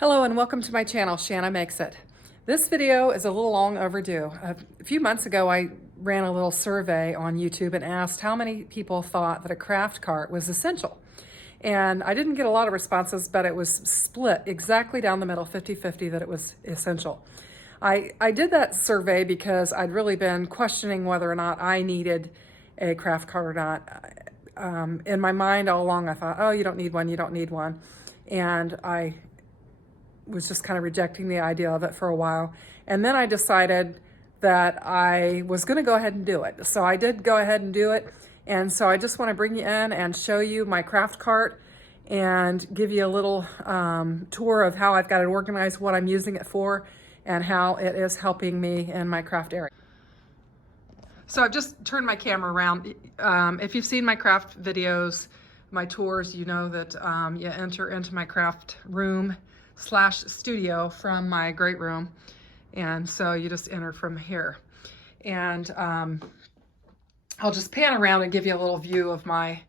Hello and welcome to my channel, Shanna Makes It. This video is a little long overdue. A few months ago, I ran a little survey on YouTube and asked how many people thought that a craft cart was essential. And I didn't get a lot of responses, but it was split exactly down the middle, 50-50, that it was essential. I did that survey because I'd really been questioning whether or not I needed a craft cart or not. In my mind all along, I thought, oh, you don't need one, you don't need one. And I was just kind of rejecting the idea of it for a while. And then I decided that I was going to go ahead and do it. So I did go ahead and do it. And so I just want to bring you in and show you my craft cart and give you a little tour of how I've got it organized, what I'm using it for, and how it is helping me in my craft area. So I've just turned my camera around. If you've seen my craft videos, my tours, you know that you enter into my craft room / studio from my great room. And so you just enter from here. And I'll just pan around and give you a little view of my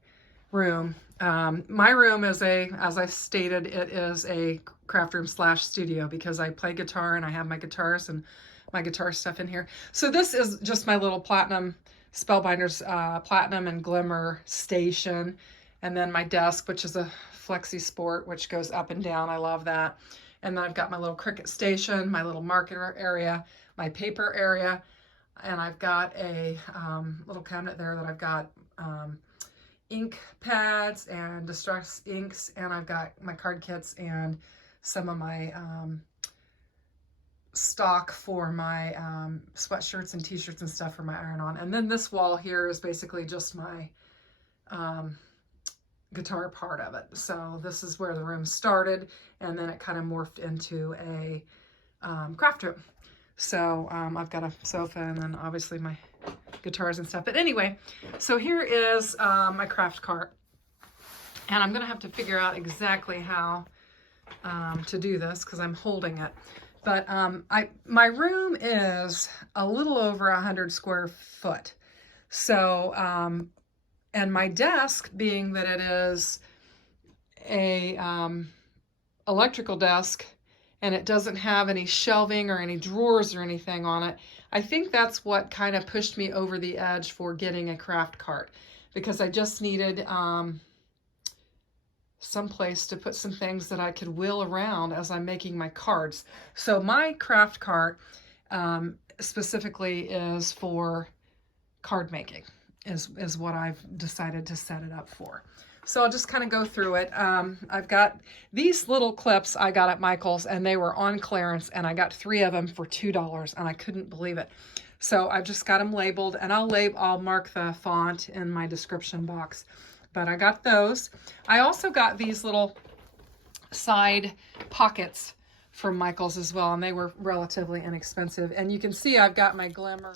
room. My room is as I stated, it is a craft room / studio because I play guitar and I have my guitars and my guitar stuff in here. So this is just my little Platinum Spellbinders Platinum and Glimmer station. And then my desk, which is a Flexi Sport, which goes up and down. I love that. And then I've got my little Cricut station, my little marker area, my paper area, and I've got a little cabinet there that I've got ink pads and distress inks, and I've got my card kits and some of my stock for my sweatshirts and t-shirts and stuff for my iron-on. And then this wall here is basically just my guitar part of it. So this is where the room started, and then it kind of morphed into a craft room. So I've got a sofa and then obviously my guitars and stuff. But anyway, so here is my craft cart, and I'm gonna have to figure out exactly how to do this because I'm holding it. But my room is a little over 100 square foot. So and my desk, being that it is a electrical desk and it doesn't have any shelving or any drawers or anything on it, I think that's what kind of pushed me over the edge for getting a craft cart, because I just needed some place to put some things that I could wheel around as I'm making my cards. So my craft cart specifically is for card making. Is what I've decided to set it up for. So I'll just kind of go through it. I've got these little clips I got at Michael's, and they were on clearance, and I got 3 of them for $2, and I couldn't believe it. So I've just got them labeled, and I'll mark the font in my description box. But I got those. I also got these little side pockets from Michael's as well, and they were relatively inexpensive. And you can see I've got my Glimmer,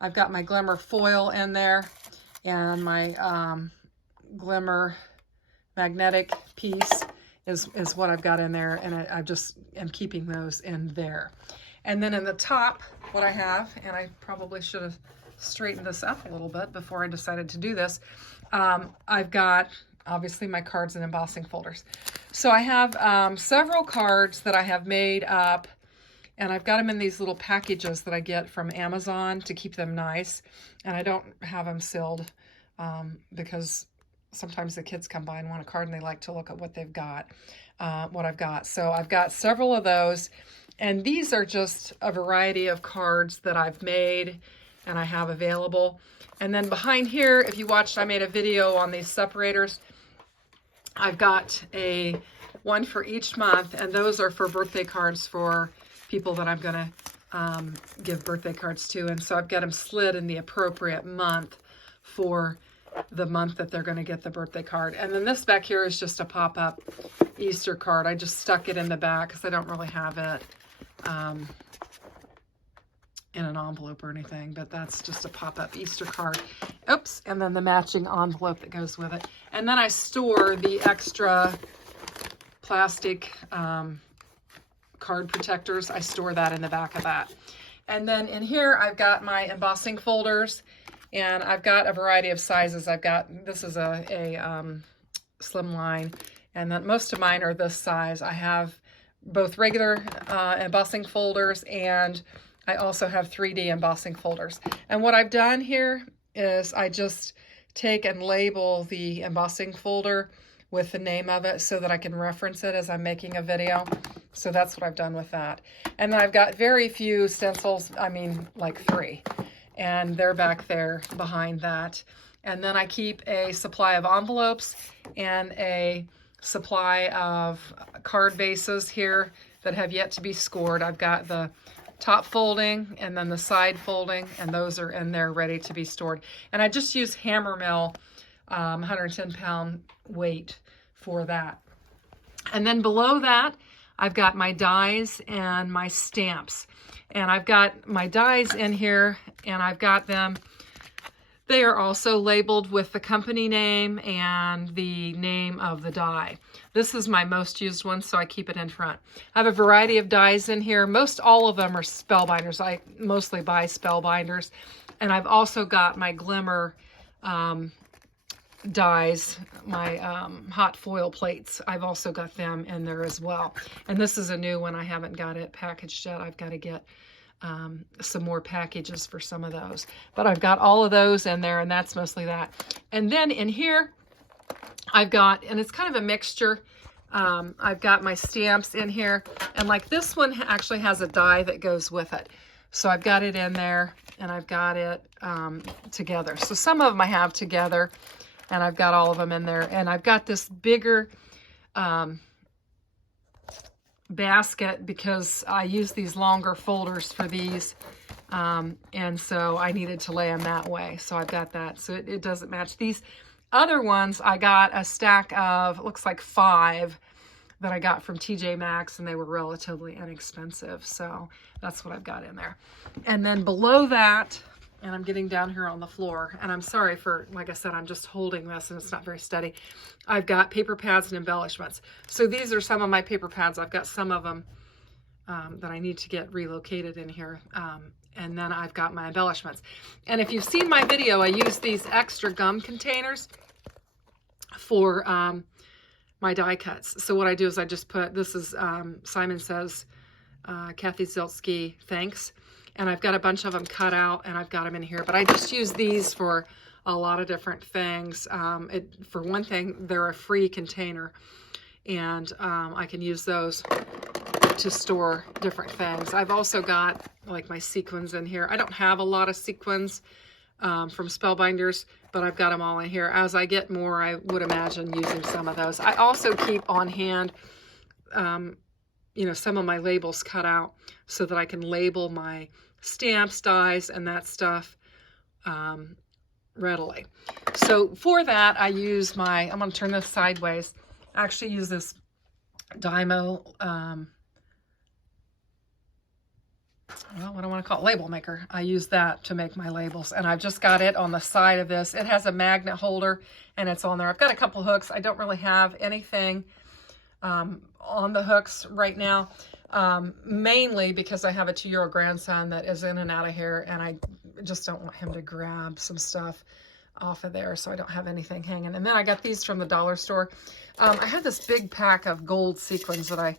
I've got my Glimmer foil in there, and my Glimmer magnetic piece is what I've got in there, and I just am keeping those in there. And then in the top, what I have, and I probably should have straightened this up a little bit before I decided to do this, I've got obviously my cards and embossing folders. So I have several cards that I have made up, and I've got them in these little packages that I get from Amazon to keep them nice. And I don't have them sealed because sometimes the kids come by and want a card and they like to look at what they've got, what I've got. So I've got several of those. And these are just a variety of cards that I've made and I have available. And then behind here, if you watched, I made a video on these separators. I've got one for each month, and those are for birthday cards for people that I'm going to give birthday cards to. And so I've got them slid in the appropriate month for the month that they're going to get the birthday card. And then this back here is just a pop-up Easter card. I just stuck it in the back because I don't really have it in an envelope or anything, but that's just a pop-up Easter card. Oops, and then the matching envelope that goes with it. And then I store the extra plastic card protectors. I store that in the back of that. And then in here I've got my embossing folders, and I've got a variety of sizes. This is a slim line, and then most of mine are this size. I have both regular embossing folders, and I also have 3D embossing folders. And what I've done here is I just take and label the embossing folder with the name of it so that I can reference it as I'm making a video. So that's what I've done with that. And then I've got very few stencils, I mean like 3, and they're back there behind that. And then I keep a supply of envelopes and a supply of card bases here that have yet to be scored. I've got the top folding and then the side folding, and those are in there ready to be stored. And I just use Hammermill 110-pound weight for that. And then below that, I've got my dies and my stamps. And I've got my dies in here, and I've got them. They are also labeled with the company name and the name of the die. This is my most used one, so I keep it in front. I have a variety of dies in here. Most all of them are Spellbinders. I mostly buy Spellbinders. And I've also got my Glimmer dies, my hot foil plates. I've also got them in there as well. And this is a new one. I haven't got it packaged yet. I've got to get some more packages for some of those. But I've got all of those in there, and that's mostly that. And then in here, I've got, and it's kind of a mixture, I've got my stamps in here. And like this one actually has a die that goes with it. So I've got it in there, and I've got it together. So some of them I have together, and I've got all of them in there. And I've got this bigger basket because I use these longer folders for these. And so I needed to lay them that way. So I've got that. So it doesn't match. These other ones, I got a stack of, it looks like 5 that I got from TJ Maxx, and they were relatively inexpensive. So that's what I've got in there. And then below that, and I'm getting down here on the floor, and I'm sorry for, like I said, I'm just holding this and it's not very steady. I've got paper pads and embellishments. So these are some of my paper pads. I've got some of them that I need to get relocated in here. And then I've got my embellishments. And if you've seen my video, I use these extra gum containers for my die cuts. So what I do is I just put, this is Simon Says, Kathy Zeltsky, thanks. And I've got a bunch of them cut out, and I've got them in here. But I just use these for a lot of different things. For one thing, they're a free container, and I can use those to store different things. I've also got like my sequins in here. I don't have a lot of sequins from Spellbinders, but I've got them all in here. As I get more, I would imagine using some of those. I also keep on hand you know, some of my labels cut out so that I can label my stamps, dies, and that stuff readily. So for that, I use my, I'm going to turn this sideways. I actually use this Dymo, well, what do I want to call it? Label maker. I use that to make my labels, and I've just got it on the side of this. It has a magnet holder, and it's on there. I've got a couple hooks. I don't really have anything on the hooks right now, mainly because I have a 2-year-old grandson that is in and out of here, and I just don't want him to grab some stuff off of there, so I don't have anything hanging. And then I got these from the dollar store. I had this big pack of gold sequins that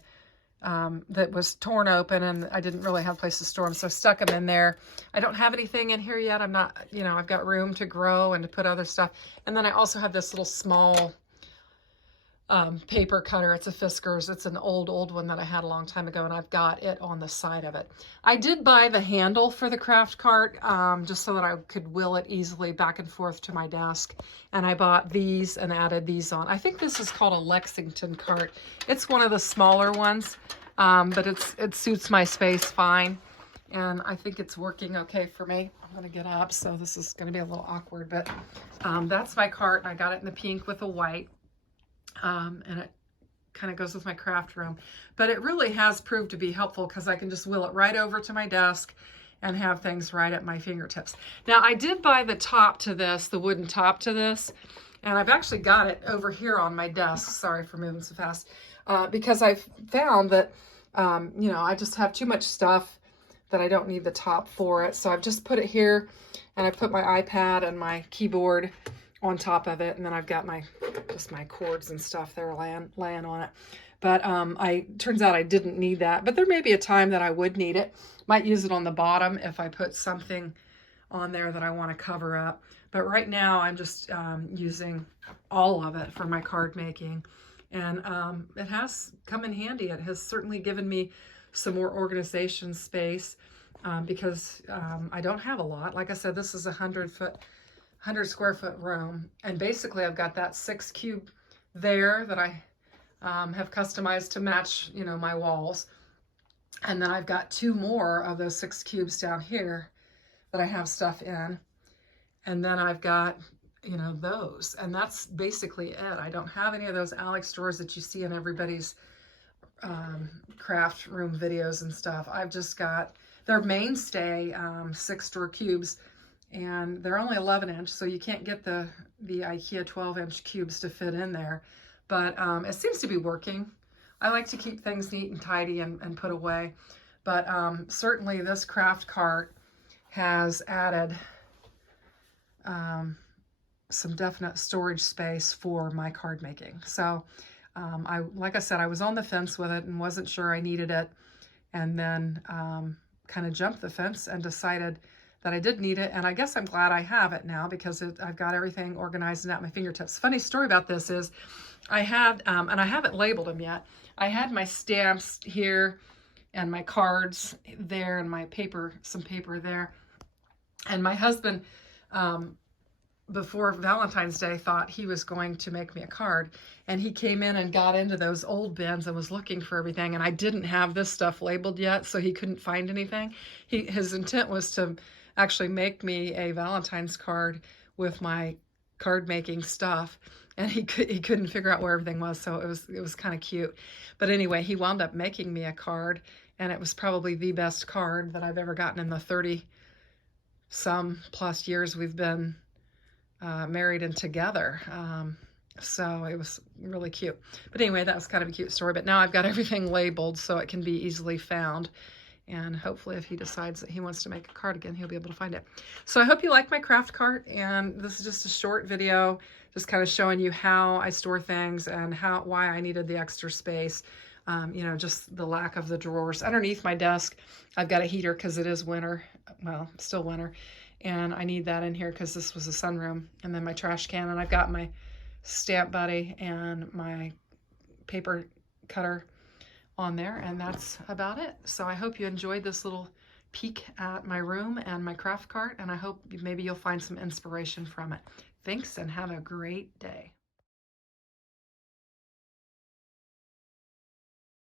that was torn open, and I didn't really have a place to store them, so I stuck them in there. I don't have anything in here yet. I'm not, you know, I've got room to grow and to put other stuff. And then I also have this little small paper cutter. It's a Fiskars. It's an old one that I had a long time ago, and I've got it on the side of it. I did buy the handle for the craft cart just so that I could wheel it easily back and forth to my desk, and I bought these and added these on. I think this is called a Lexington cart. It's one of the smaller ones, but it suits my space fine, and I think it's working okay for me. I'm going to get up, so this is going to be a little awkward, but that's my cart, and I got it in the pink with the white. And it kind of goes with my craft room, but it really has proved to be helpful because I can just wheel it right over to my desk and have things right at my fingertips. Now, I did buy the top to this, the wooden top to this, and I've actually got it over here on my desk. Sorry for moving so fast, because I've found that, you know, I just have too much stuff that I don't need the top for it. So I've just put it here, and I put my iPad and my keyboard on top of it, and then I've got just my cords and stuff there laying on it. But turns out I didn't need that, but there may be a time that I would need it. Might use it on the bottom if I put something on there that I want to cover up. But right now I'm just using all of it for my card making, and it has come in handy. It has certainly given me some more organization space because I don't have a lot. Like I said, this is a 100 square foot room, and basically I've got that 6 cube there that I have customized to match, you know, my walls, and then I've got 2 more of those 6 cubes down here that I have stuff in, and then I've got, you know, those, and that's basically it. I don't have any of those Alex drawers that you see in everybody's craft room videos and stuff. I've just got their mainstay 6 drawer cubes, and they're only 11 inch, so you can't get the IKEA 12 inch cubes to fit in there, but it seems to be working. I like to keep things neat and tidy and put away, but certainly this craft cart has added some definite storage space for my card making. So like I said, I was on the fence with it and wasn't sure I needed it, and then kind of jumped the fence and decided that I did need it, and I guess I'm glad I have it now because I've got everything organized and at my fingertips. Funny story about this is I had, and I haven't labeled them yet, I had my stamps here and my cards there and my paper, some paper there, and my husband, before Valentine's Day, thought he was going to make me a card, and he came in and got into those old bins and was looking for everything, and I didn't have this stuff labeled yet, so he couldn't find anything. His intent was to actually make me a Valentine's card with my card making stuff, and he couldn't figure out where everything was, so it was kind of cute. But anyway, he wound up making me a card, and it was probably the best card that I've ever gotten in the 30 some plus years we've been married and together. So it was really cute. But anyway, that was kind of a cute story. But now I've got everything labeled so it can be easily found. And hopefully if he decides that he wants to make a cardigan, he'll be able to find it. So I hope you like my craft cart. And this is just a short video, just kind of showing you how I store things and why I needed the extra space. You know, just the lack of the drawers. Underneath my desk, I've got a heater because it is winter. Well, still winter. And I need that in here because this was a sunroom. And then my trash can, and I've got my Stamp Buddy and my paper cutter on there, and that's about it. So I hope you enjoyed this little peek at my room and my craft cart, and I hope maybe you'll find some inspiration from it. Thanks, and have a great day.